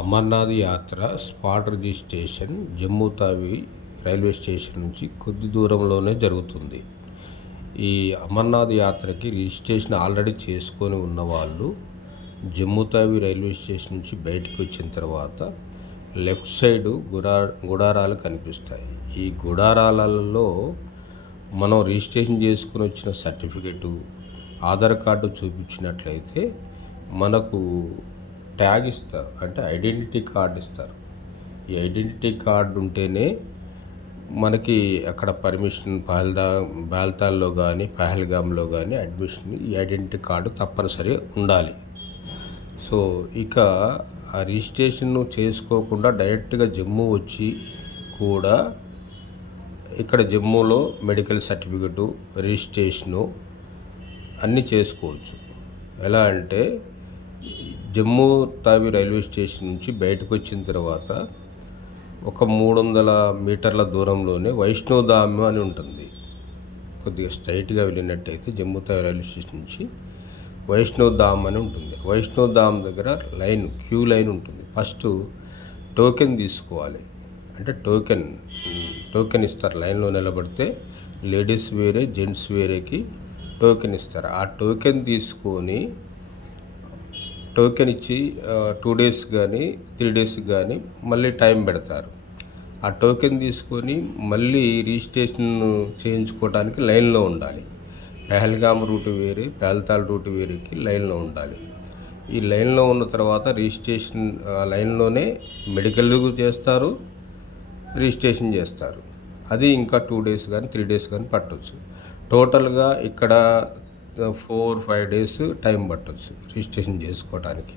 Amarnath Yatra spot registration Jammu Tawi railway station నుంచి కొద్ది దూరంలోనే జరుగుతుంది. ఈ అమర్నాథ్ యాత్రకి రిజిస్ట్రేషన్ ఆల్రెడీ చేసుకొని ఉన్నవాళ్ళు జమ్మూ తావి రైల్వే స్టేషన్ నుంచి బయటికి వచ్చిన తర్వాత లెఫ్ట్ సైడు గుడా గుడారాలు కనిపిస్తాయి. ఈ గుడారాలలో మనం రిజిస్ట్రేషన్ చేసుకుని వచ్చిన సర్టిఫికెటు ఆధార్ కార్డు చూపించినట్లయితే మనకు ట్యాగ్ ఇస్తారు. అంటే ఐడెంటిటీ కార్డు ఇస్తారు. ఈ ఐడెంటిటీ కార్డు ఉంటేనే మనకి అక్కడ పర్మిషన్ పహల్దా బాల్తాల్లో కానీ పహల్గామ్లో కానీ అడ్మిషన్ ఈ ఐడెంటిటీ కార్డు తప్పనిసరి ఉండాలి. సో ఇక ఆ రిజిస్ట్రేషన్ చేసుకోకుండా డైరెక్ట్గా జమ్మూ వచ్చి కూడా ఇక్కడ జమ్మూలో మెడికల్ సర్టిఫికెటు రిజిస్ట్రేషను అన్నీ చేసుకోవచ్చు. ఎలా అంటే జమ్మూ తావి రైల్వే స్టేషన్ నుంచి బయటకు వచ్చిన తర్వాత ఒక మూడు వందల మీటర్ల దూరంలోనే వైష్ణోధామ్ అని ఉంటుంది. కొద్దిగా స్ట్రైట్గా వెళ్ళినట్టయితే జమ్మూ తావి రైల్వే స్టేషన్ నుంచి వైష్ణోధామ్ అని ఉంటుంది. వైష్ణోధామ్ దగ్గర లైన్ క్యూ లైన్ ఉంటుంది. ఫస్ట్ టోకెన్ తీసుకోవాలి. అంటే టోకెన్ టోకెన్ ఇస్తారు. లైన్లో నిలబడితే లేడీస్ వేరే జెంట్స్ వేరేకి టోకెన్ ఇస్తారు. ఆ టోకెన్ తీసుకొని టోకెన్ ఇచ్చి టూ డేస్ కానీ త్రీ డేస్ కానీ మళ్ళీ టైం పెడతారు. ఆ టోకెన్ తీసుకొని మళ్ళీ రిజిస్ట్రేషన్ చేయించుకోవడానికి లైన్లో ఉండాలి. పెహల్గామ్ రూట్ వేరే పెహల్తాల్ రూట్ వేరేకి లైన్లో ఉండాలి. ఈ లైన్లో ఉన్న తర్వాత రిజిస్ట్రేషన్ లైన్లోనే మెడికల్ చేస్తారు రిజిస్ట్రేషన్ చేస్తారు. అది ఇంకా టూ డేస్ కానీ త్రీ డేస్ కానీ పట్టవచ్చు టోటల్గా ఇక్కడ ఫోర్ ఫైవ్ డేస్ టైం పట్టవచ్చు రిజిస్ట్రేషన్ చేసుకోవడానికి